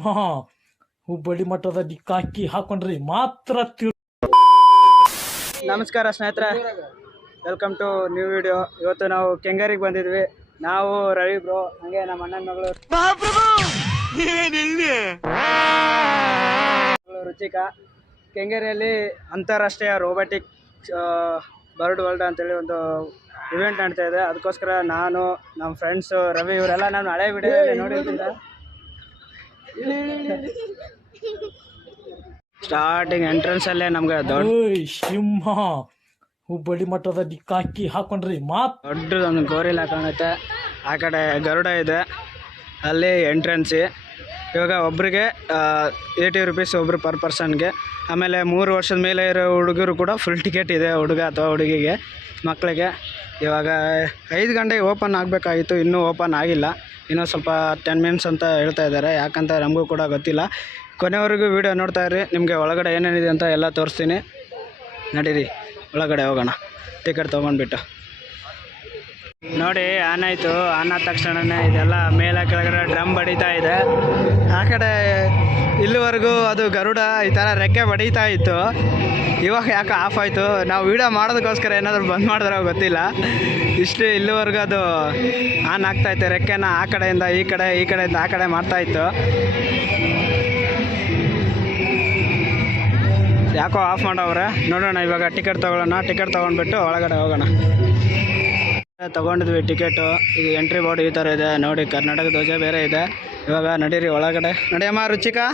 ಸಿಂಹ ಹುಬ್ಬಳ್ಳಿ ಮಟ್ಟದ ಡಿಕ್ಕಾಕಿ ಹಾಕೊಂಡ್ರಿ ಮಾತ್ರ ನಮಸ್ಕಾರ ಸ್ನೇಹಿತರೆ, ವೆಲ್ಕಮ್ ಟು ನ್ಯೂ ವಿಡಿಯೋ. ಇವತ್ತು ನಾವು ಕೆಂಗೇರಿಗೆ ಬಂದಿದ್ವಿ. ನಾವು ರವಿ ಬ್ರೋ, ಹಂಗೆ ನಮ್ಮ ಅಣ್ಣನ ಮಗಳು ರುಚಿಕಾ. ಕೆಂಗೇರಿಯಲ್ಲಿ ಅಂತಾರಾಷ್ಟ್ರೀಯ ರೋಬೋಟಿಕ್ ಬರ್ಡ್ ವರ್ಲ್ಡ್ ಅಂತೇಳಿ ಒಂದು ಇವೆಂಟ್ ನಡೀತಾ ಇದೆ. ಅದಕ್ಕೋಸ್ಕರ ನಾನು, ನಮ್ಮ ಫ್ರೆಂಡ್ಸು ರವಿ ಇವರೆಲ್ಲ ನಾನು ಹಳೆ ವಿಡಿಯೋ ನೋಡಿರ್ತೀರ. ಸ್ಟಾರ್ಟಿಂಗ್ ಎಂಟ್ರೆನ್ಸ್ ಅಲ್ಲೇ ನಮ್ಗೆ ಸಿಂಹ ಹುಬ್ಬಳ್ಳಿ ಮಟ್ಟದ ಡಿಕ್ಕಾಕಿ ಹಾಕೊಂಡ್ರಿ ದೊಡ್ಡದೊಂದು ಗೋರಿಲ್ಲ ಕಾಣುತ್ತೆ. ಆ ಕಡೆ ಗರುಡ ಇದೆ, ಅಲ್ಲಿ ಎಂಟ್ರೆನ್ಸ್. ಇವಾಗ ಒಬ್ರಿಗೆ 80 ರೂಪೀಸ್ ಒಬ್ರು ಪರ್ ಪರ್ಸನ್ಗೆ. ಆಮೇಲೆ 3 ವರ್ಷದ ಮೇಲೆ ಇರೋ ಹುಡುಗರು ಕೂಡ ಫುಲ್ ಟಿಕೆಟ್ ಇದೆ, ಹುಡುಗ ಅಥವಾ ಹುಡುಗಿಗೆ, ಮಕ್ಕಳಿಗೆ. ಇವಾಗ 5 ಗಂಟೆಗೆ ಓಪನ್ ಆಗಬೇಕಾಗಿತ್ತು, ಇನ್ನೂ ಓಪನ್ ಆಗಿಲ್ಲ. ಇನ್ನೂ ಸ್ವಲ್ಪ 10 ಮಿನಿಟ್ಸ್ ಅಂತ ಹೇಳ್ತಾ ಇದ್ದಾರೆ. ಯಾಕಂತ ನಮಗೂ ಕೂಡ ಗೊತ್ತಿಲ್ಲ. ಕೊನೆವರೆಗೂ ವೀಡಿಯೋ ನೋಡ್ತಾ ಇರ್ರಿ, ನಿಮಗೆ ಒಳಗಡೆ ಏನೇನಿದೆ ಅಂತ ಎಲ್ಲ ತೋರಿಸ್ತೀನಿ. ನಡೀರಿ ಒಳಗಡೆ ಹೋಗೋಣ, ಟಿಕೆಟ್ ತೊಗೊಂಡ್ಬಿಟ್ಟು. ನೋಡಿ, ಆನ್ ಆಯಿತು. ಆನ್ ಆದ ತಕ್ಷಣವೇ ಇದೆಲ್ಲ ಮೇಲೆ ಕೆಳಗಡೆ ಡ್ರಮ್ ಬಡಿತಾ ಇದೆ. ಆ ಕಡೆ ಇಲ್ಲಿವರೆಗೂ ಅದು ಗರುಡ ಈ ಥರ ರೆಕ್ಕೆ ಬಡೀತಾ ಇತ್ತು. ಇವಾಗ ಯಾಕೆ ಆಫ್ ಆಯಿತು? ನಾವು ವೀಡಿಯೋ ಮಾಡೋದಕ್ಕೋಸ್ಕರ ಏನಾದರೂ ಬಂದ್ ಮಾಡಿದ್ರೆ ಗೊತ್ತಿಲ್ಲ. ಇಷ್ಟು ಇಲ್ಲಿವರೆಗೂ ಅದು ಆನ್ ಆಗ್ತಾಯಿತ್ತು. ರೆಕ್ಕೆನ ಆ ಕಡೆಯಿಂದ ಈ ಕಡೆ, ಈ ಕಡೆಯಿಂದ ಆ ಕಡೆ ಮಾಡ್ತಾಯಿತ್ತು. ಯಾಕೋ ಆಫ್ ಮಾಡವ್ರೆ. ನೋಡೋಣ, ಇವಾಗ ಟಿಕೆಟ್ ತೊಗೊಳ್ಳೋಣ. ಟಿಕೆಟ್ ತೊಗೊಂಡ್ಬಿಟ್ಟು ಒಳಗಡೆ ಹೋಗೋಣ. ತೊಗೊಂಡಿದ್ವಿ ಟಿಕೆಟು. ಈಗ ಎಂಟ್ರಿ ಬೋರ್ಡ್ ಈ ಥರ ಇದೆ ನೋಡಿ, ಕರ್ನಾಟಕ ಧ್ವಜ ಬೇರೆ ಇದೆ. ಇವಾಗ ನಡೀರಿ ಒಳಗಡೆ. ನಡಿಯಮ್ಮ ರುಚಿಕಾ,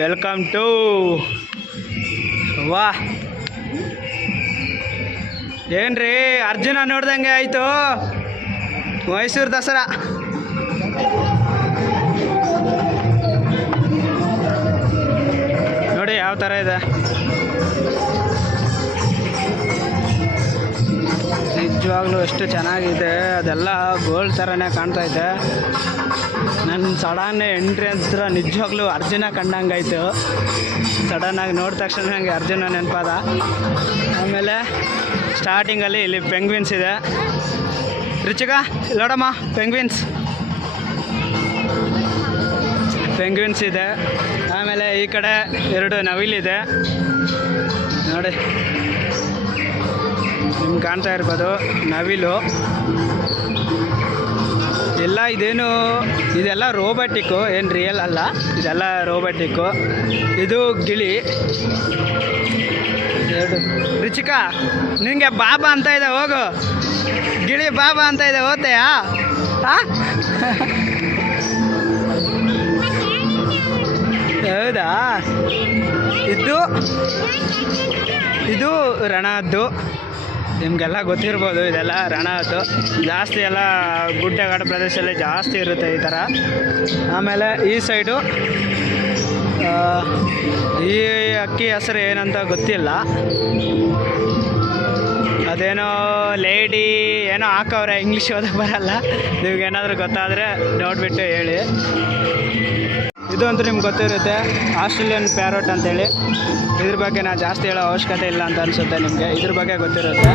ವೆಲ್ಕಮ್ ಟು ವಾ. ಏನ್ರಿ ಅರ್ಜುನ ನೋಡ್ದಂಗೆ ಆಯಿತು ಮೈಸೂರು ದಸರಾ. ನೋಡಿ ಯಾವ ಥರ ಇದೆ. ನಿಜವಾಗ್ಲೂ ಎಷ್ಟು ಚೆನ್ನಾಗಿದೆ. ಅದೆಲ್ಲ ಗೋಲ್ಡ್ ಥರನೇ ಕಾಣ್ತೈತೆ. ನನ್ನ ಸಡನ್ ಎಂಟ್ರಿ ಹತ್ರ ನಿಜವಾಗ್ಲೂ ಅರ್ಜುನ ಕಂಡಂಗಾಯ್ತು. ಸಡನ್ನಾಗಿ ನೋಡಿದ ತಕ್ಷಣ ನನಗೆ ಅರ್ಜುನ ನೆನಪಾದ. ಆಮೇಲೆ ಸ್ಟಾರ್ಟಿಂಗಲ್ಲಿ ಇಲ್ಲಿ ಪೆಂಗ್ವಿನ್ಸ್ ಇದೆ. ರುಚಿಕಾ ನೋಡಮ್ಮ, ಪೆಂಗ್ವಿನ್ಸ್ ಇದೆ. ಆಮೇಲೆ ಈ ಕಡೆ 2 ನವಿಲಿದೆ ನೋಡಿ, ನಿಮ್ಗೆ ಕಾಣ್ತಾ ಇರ್ಬೋದು ನವಿಲು. ಎಲ್ಲ ಇದೆಲ್ಲ ರೋಬೋಟಿಕ್ಕು, ಏನು ರಿಯಲ್ ಅಲ್ಲ. ಇದೆಲ್ಲ ರೋಬೋಟಿಕ್ಕು. ಇದು ಗಿಳಿ. ರುಚಿಕಾ, ನಿನಗೆ ಬಾಬಾ ಅಂತ ಇದೆ, ಹೋಗು. ಗಿಳಿ ಬಾಬಾ ಅಂತ ಇದೆ, ಓದ್ತೆಯಾ? ಹೌದಾ? ಇದು ರಣಹದ್ದು. ನಿಮಗೆಲ್ಲ ಗೊತ್ತಿರ್ಬೋದು, ಇದೆಲ್ಲ ರಣಹದ್ದು. ಜಾಸ್ತಿ ಎಲ್ಲ ಗುಡ್ಡಗಾಡು ಪ್ರದೇಶದಲ್ಲಿ ಜಾಸ್ತಿ ಇರುತ್ತೆ ಈ ಥರ. ಆಮೇಲೆ ಈ ಸೈಡು ಈ ಅಕ್ಕಿ ಹೆಸರು ಏನಂತ ಗೊತ್ತಿಲ್ಲ. ಅದೇನೋ ಲೇಡಿ ಏನೋ ಹಾಕವ್ರೆ, ಇಂಗ್ಲೀಷ್ ಓದಕ್ಕೆ ಬರಲ್ಲ. ನಿಮ್ಗೇನಾದರೂ ಗೊತ್ತಾದರೆ ನೋಡಿಬಿಟ್ಟು ಹೇಳಿ. ಇದು ಅಂತೂ ನಿಮ್ಗೆ ಗೊತ್ತಿರುತ್ತೆ, ಆಸ್ಟ್ರೇಲಿಯನ್ ಪ್ಯಾರೋಟ್ ಅಂತೇಳಿ. ಇದ್ರ ಬಗ್ಗೆ ನಾನು ಜಾಸ್ತಿ ಹೇಳೋ ಅವಶ್ಯಕತೆ ಇಲ್ಲ ಅಂತ ಅನಿಸುತ್ತೆ. ನಿಮಗೆ ಇದ್ರ ಬಗ್ಗೆ ಗೊತ್ತಿರುತ್ತೆ.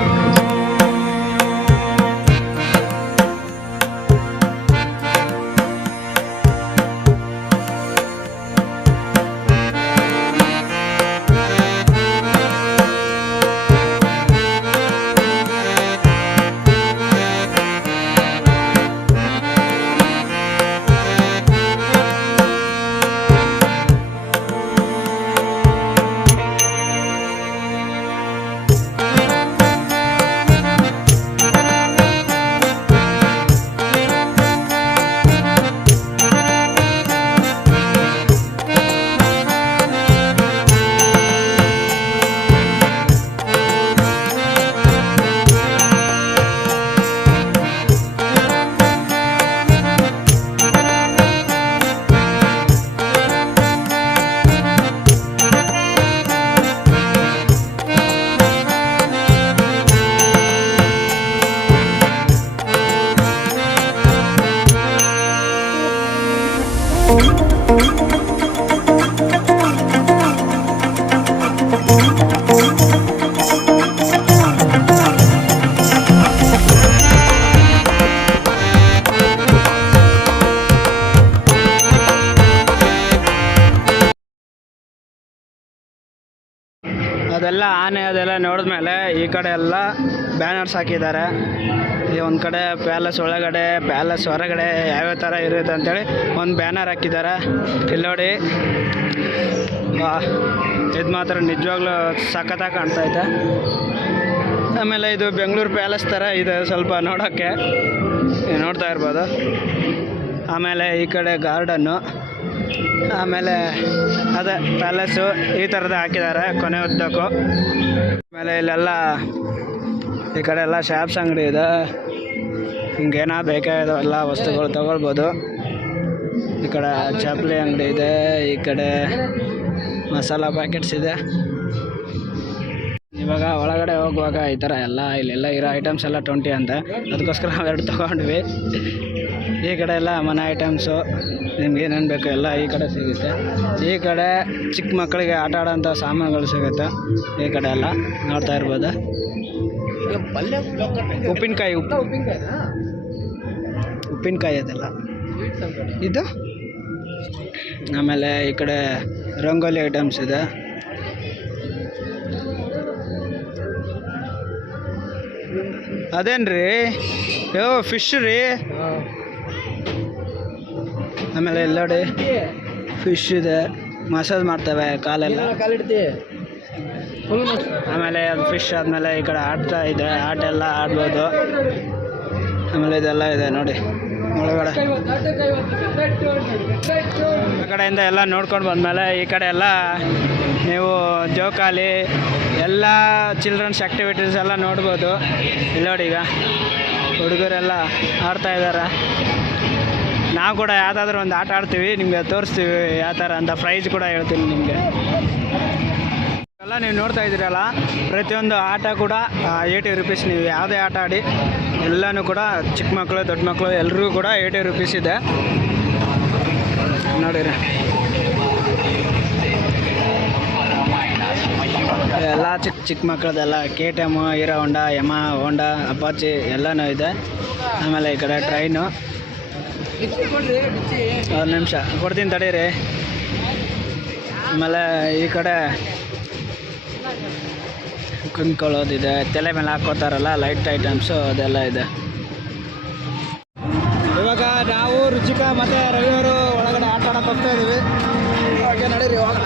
ಅವೆಲ್ಲ ಆನೆ ಅದೆಲ್ಲ ನೋಡಿದ್ಮೇಲೆ ಈ ಕಡೆ ಎಲ್ಲ ಬ್ಯಾನರ್ಸ್ ಹಾಕಿದ್ದಾರೆ. ಈ ಒಂದು ಕಡೆ ಪ್ಯಾಲೇಸ್ ಒಳಗಡೆ, ಪ್ಯಾಲೇಸ್ ಹೊರಗಡೆ ಯಾವ್ಯಾವ ಥರ ಇರುತ್ತೆ ಅಂತೇಳಿ ಒಂದು ಬ್ಯಾನರ್ ಹಾಕಿದ್ದಾರೆ. ಇಲ್ಲಿ ನೋಡಿ, ಇದು ಮಾತ್ರ ನಿಜವಾಗ್ಲೂ ಸಖತ್ತಾಗಿ ಕಾಣ್ತೈತೆ. ಆಮೇಲೆ ಇದು ಬೆಂಗಳೂರು ಪ್ಯಾಲೇಸ್ ಥರ ಇದೆ ಸ್ವಲ್ಪ ನೋಡೋಕ್ಕೆ, ನೋಡ್ತಾ ಇರ್ಬೋದು. ಆಮೇಲೆ ಈ ಕಡೆ ಗಾರ್ಡನ್ನು, ಆಮೇಲೆ ಅದೇ ಪ್ಯಾಲೇಸು ಈ ಥರದ್ದು ಹಾಕಿದ್ದಾರೆ ಕೊನೆ ಉದ್ದಕ್ಕೂ. ಆಮೇಲೆ ಇಲ್ಲೆಲ್ಲ ಈ ಕಡೆ ಎಲ್ಲ ಶಾಪ್ಸ್ ಅಂಗಡಿ ಇದೆ. ಹಿಂಗೇನೋ ಬೇಕಾದ ಎಲ್ಲ ವಸ್ತುಗಳು ತೊಗೊಳ್ಬೋದು. ಈ ಕಡೆ ಚಪ್ಪಲಿ ಅಂಗಡಿ ಇದೆ, ಈ ಕಡೆ ಮಸಾಲ ಪ್ಯಾಕೆಟ್ಸ್ ಇದೆ. ಇವಾಗ ಒಳಗಡೆ ಹೋಗುವಾಗ ಈ ಥರ ಇಲ್ಲೆಲ್ಲ ಇರೋ ಐಟಮ್ಸ್ ಎಲ್ಲ 20 ಅಂತ, ಅದಕ್ಕೋಸ್ಕರ ನಾವೆರಡು ತೊಗೊಂಡ್ವಿ. ಈ ಕಡೆ ಎಲ್ಲ ಮನೆ ಐಟಮ್ಸು ನಿಮ್ಗೆ ಏನೇನು ಬೇಕು ಎಲ್ಲ ಈ ಕಡೆ ಸಿಗುತ್ತೆ. ಈ ಕಡೆ ಚಿಕ್ಕ ಮಕ್ಕಳಿಗೆ ಆಟ ಆಡೋಂಥ ಸಾಮಾನುಗಳು ಸಿಗುತ್ತೆ. ಈ ಕಡೆ ಎಲ್ಲ ನೋಡ್ತಾ ಇರ್ಬೋದು. ಉಪ್ಪಿನಕಾಯಿ ಅದೆಲ್ಲ ಇದು. ಆಮೇಲೆ ಈ ಕಡೆ ರಂಗೋಲಿ ಐಟಮ್ಸ್ ಇದೆ. ಅದೇನ್ರಿ ಫಿಶ್ ರೀ. ಆಮೇಲೆ ಎಲ್ಲ ನೋಡಿ ಫಿಶ್ ಇದೆ, ಮಸಾಜ್ ಮಾಡ್ತವೆ ಕಾಲೆಲ್ಲ. ಆಮೇಲೆ ಅದು ಫಿಶ್ ಆದಮೇಲೆ ಈ ಕಡೆ ಆಡ್ತಾ ಇದೆ, ಆಟ ಎಲ್ಲ ಆಡ್ಬೋದು. ಆಮೇಲೆ ಇದೆಲ್ಲ ಇದೆ ನೋಡಿ ಒಳಗಡೆ. ಆ ಕಡೆಯಿಂದ ಎಲ್ಲ ನೋಡ್ಕೊಂಡು ಬಂದಮೇಲೆ ಈ ಕಡೆ ಎಲ್ಲ ನೀವು ಜೋಕಾಲಿ ಎಲ್ಲ ಚಿಲ್ಡ್ರನ್ಸ್ ಆ್ಯಕ್ಟಿವಿಟೀಸ್ ಎಲ್ಲ ನೋಡ್ಬೋದು. ಇಲ್ಲಿ ನೋಡಿ, ಈಗ ಹುಡುಗರೆಲ್ಲ ಆಡ್ತಾ ಇದ್ದಾರೆ. ನಾವು ಕೂಡ ಯಾವುದಾದ್ರೂ ಒಂದು ಆಟ ಆಡ್ತೀವಿ, ನಿಮಗೆ ತೋರಿಸ್ತೀವಿ ಯಾವ ಥರ ಅಂತ. ಪ್ರೈಸ್ ಕೂಡ ಹೇಳ್ತೀನಿ ನಿಮಗೆ. ಎಲ್ಲ ನೀವು ನೋಡ್ತಾ ಇದ್ದೀರಲ್ಲ, ಪ್ರತಿಯೊಂದು ಆಟ ಕೂಡ 80 ರೂಪೀಸ್. ನೀವು ಯಾವುದೇ ಆಟ ಆಡಿ ಎಲ್ಲನೂ ಕೂಡ ಚಿಕ್ಕ ಮಕ್ಕಳು ದೊಡ್ಡ ಮಕ್ಕಳು ಎಲ್ರಿಗೂ ಕೂಡ 80 ರೂಪೀಸ್ ಇದೆ ನೋಡಿರಿ. ಎಲ್ಲ ಚಿಕ್ಕ ಮಕ್ಕಳದೆಲ್ಲ KTM, ಹೀರೋ ಹೋಂಡಾ, ಯಮಾ, ಹೋಂಡಾ, ಅಪಾಚಿ ಎಲ್ಲನೂ ಇದೆ. ಆಮೇಲೆ ಈ ಕಡೆ ಟ್ರೈನು. 1 ನಿಮಿಷ ಕೊಡ್ತೀನಿ ತಡೀರಿ. ಆಮೇಲೆ ಈ ಕಡೆ ಕುಂತ್ಕೊಳ್ಳೋದಿದೆ, ತಲೆ ಮೇಲೆ ಹಾಕೋತಾರಲ್ಲ ಲೈಟ್ ಐಟಮ್ಸು, ಅದೆಲ್ಲ ಇದೆ. ಇವಾಗ ನಾವು ರುಚಿಕ ಮತ್ತು ರವಿಯವರು ಒಳಗಡೆ ಆಟ ಆಡೋಕೆ ಹೋಗ್ತಾ ಇದ್ದೀವಿ. ಹಾಗೆ ನಡೀರಿ ಇವಾಗ.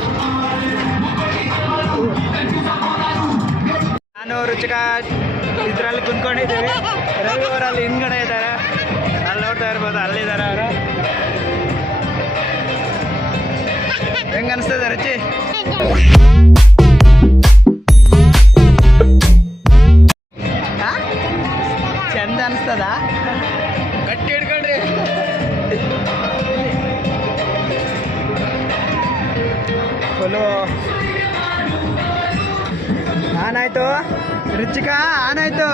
ನಾನು ರುಚಿಕ ಇದರಲ್ಲಿ ಕುಂತ್ಕೊಂಡಿದ್ದೀವಿ, ರವಿಯವರಲ್ಲಿ ಹಿಂದ್ಗಡೆ ಇದ್ದಾರೆ, ಅಲ್ಲಿ ನೋಡ್ತಾ ಇರ್ಬೋದು, ಅಲ್ಲಿದ್ದಾರೆ ಅವರು. ಹೆಂಗೆ ಅನಿಸ್ತದೆ ರುಚಿ? ಚಂದ ಅನಿಸ್ತದ? ಗಟ್ಟಿ ಹಿಡ್ಕೊಳ್ರಿ. ಫುಲ್ಲು ಆನಾಯ್ತು ರುಚಿಕ, ಆನಾಯ್ತು.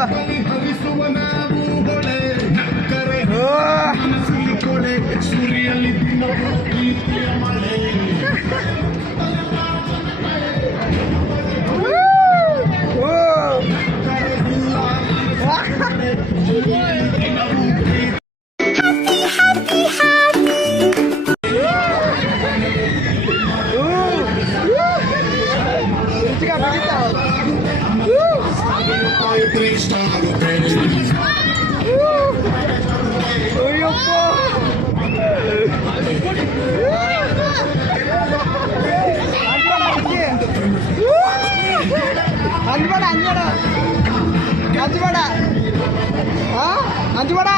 ಅಂಜಬೇಡ.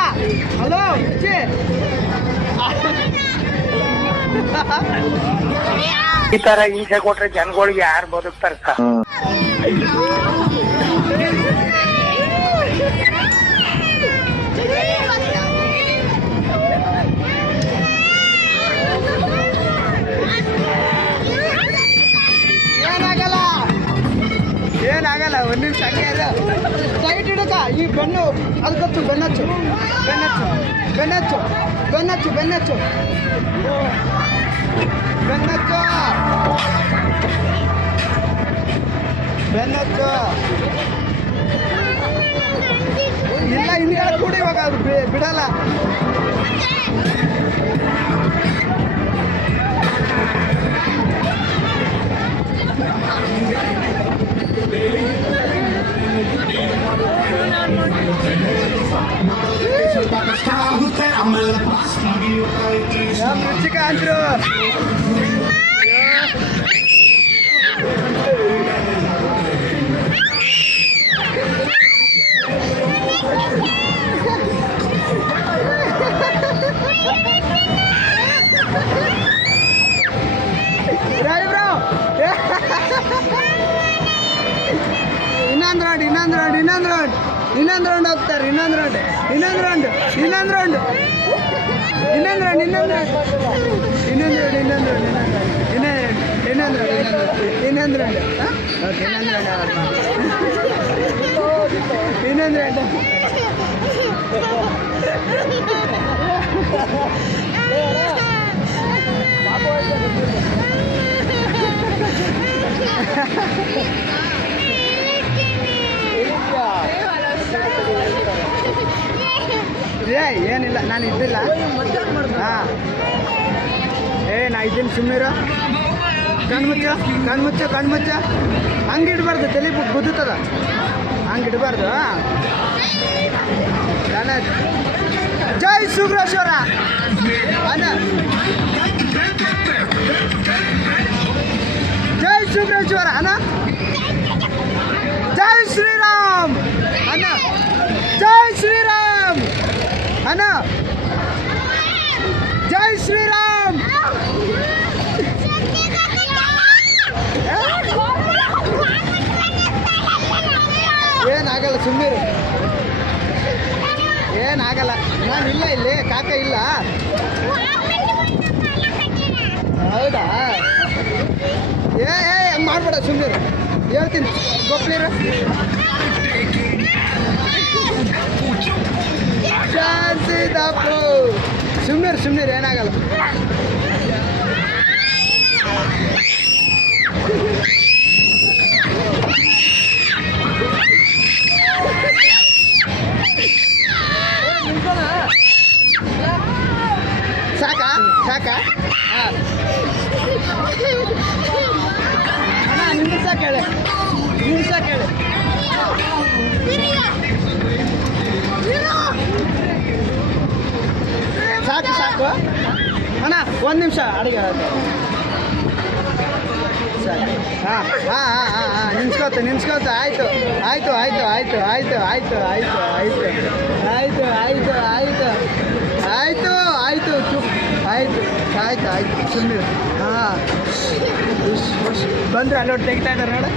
ಹಲೋ ಈ ತರ ಹಿಂಸೆ ಕೊಟ್ರೆ ಜನಗಳಿಗೆ ಯಾರು ಬದುಕ್ತಾರ? ಏನಾಗಲ್ಲ, 1 ನಿಮಿಷ ಹಂಗೆ ಸೈಟ್ ಹಿಡಕ. ಈ ಬೆನ್ನು ಅದಕ್ಕತ್ತು, ಬೆನ್ನಚ್ಚು ಬೆನ್ನಚ್ಚು ಬೆನ್ನಚ್ಚು ಬೆನ್ನಚ್ಚು ಬೆನ್ನಚ್ಚು ಬೆನ್ನಚ್ಚು ಬೆನ್ನಚ್ಚು. ಇಲ್ಲ ಹಿಂದ್ಗಡೆ ಕೂಡ ಇವಾಗ ಅದು ಬಿಡಲ್ಲ. ನಮ್ಮ ರುಚಿಕಾಂತರು ಇನ್ನೊಂದು ರೌಂಡ್ ಹೋಗ್ತಾರೆ. ಇನ್ನೊಂದು ರೌಂಡ್ ಏನಿಲ್ಲ, ನಾನು ಇದ್ದಿಲ್ಲ. ಹಾಂ, ನಾ ಇದ್ದೀನಿ, ಸುಮ್ಮೀರು. ಕಣ್ಮುಚ್ಚ ಹಂಗೆ ಇಡಬಾರ್ದು, ತಲೆ ಗುದ್ದುತ್ತದ, ಹಂಗೆ ಇಡಬಾರ್ದು. ಜೈ ಸುಗ್ರೇಶ್ವರ ಅಣ್ಣ, ಜೈ ಸುಗ್ರೇಶ್ವರ ಅಣ್ಣ, ಜೈ ಶ್ರೀರಾಮ್ ಅಣ್ಣ, ಜೈ ಶ್ರೀರಾಮ್ ಅಣ್ಣ, ಜೈ ಶ್ರೀರಾಮ್. ಏನಾಗಲ್ಲ, ಸುಮ್ಮೀರು, ಏನಾಗಲ್ಲ. ನಾನು ಇಲ್ಲ, ಇಲ್ಲಿ ಕಾಕ ಇಲ್ಲ. ಹೌದಾ? ಹಂಗೆ ಮಾಡ್ಬೇಡ, ಸುಮ್ಮೀರು, ಹೇಳ್ತೀನಿ. ಗೊಪ್ಪಲಿರು ಶಾಂತಿ ತಪ್ಪು. ಸುಮ್ಮೀರು, ಏನಾಗಲ್ಲ. ಸಾಕಾ ಅಣ್ಣ, ನಿಮಿಷ ಕೇಳಿ. ಸಾಕು ಅಣ್ಣ, 1 ನಿಮಿಷ ಅಡಿಗೆ. ಸರಿ, ಹಾಂ, ನಿನ್ಸ್ಕೋತ. ಆಯ್ತು ಚುಪ್. ಆಯ್ತು ಸುಮ್ಮನೆ. ಹಾಂ, ಬಂದರೆ ಅಲ್ಲೋಟ್ಟು ತೆಗಿತಾ ಇದ್ದಾರೆ ನೋಡು,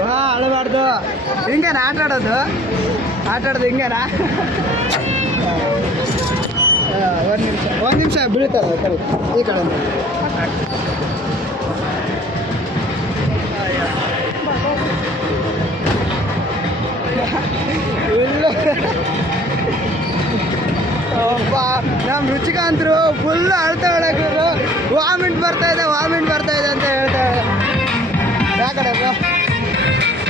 ಹಾಂ, ಅಳಬಾರ್ದು. ಹಿಂಗೇನಾ ಆಟ ಆಡೋದು ಹಿಂಗೇನಾ? ಒಂದು ನಿಮಿಷ ಬೀಳ್ತಾರೆ ಈ ಕಡೆ. ನಮ್ಮ ರುಚಿಕಾಂತರು ಫುಲ್ ಅಳ್ತಾ ಹೊಡೋರು. ವಾಮಿಟ್ ಬರ್ತಾ ಇದೆ ಅಂತ ಹೇಳ್ತಾರೆ. ಯಾಕಡೆ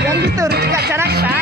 ಹೆಂಗಿತ್ತು ರುಚಿಕ? ಚೆನ್ನಾಗಿತ್ತಾ?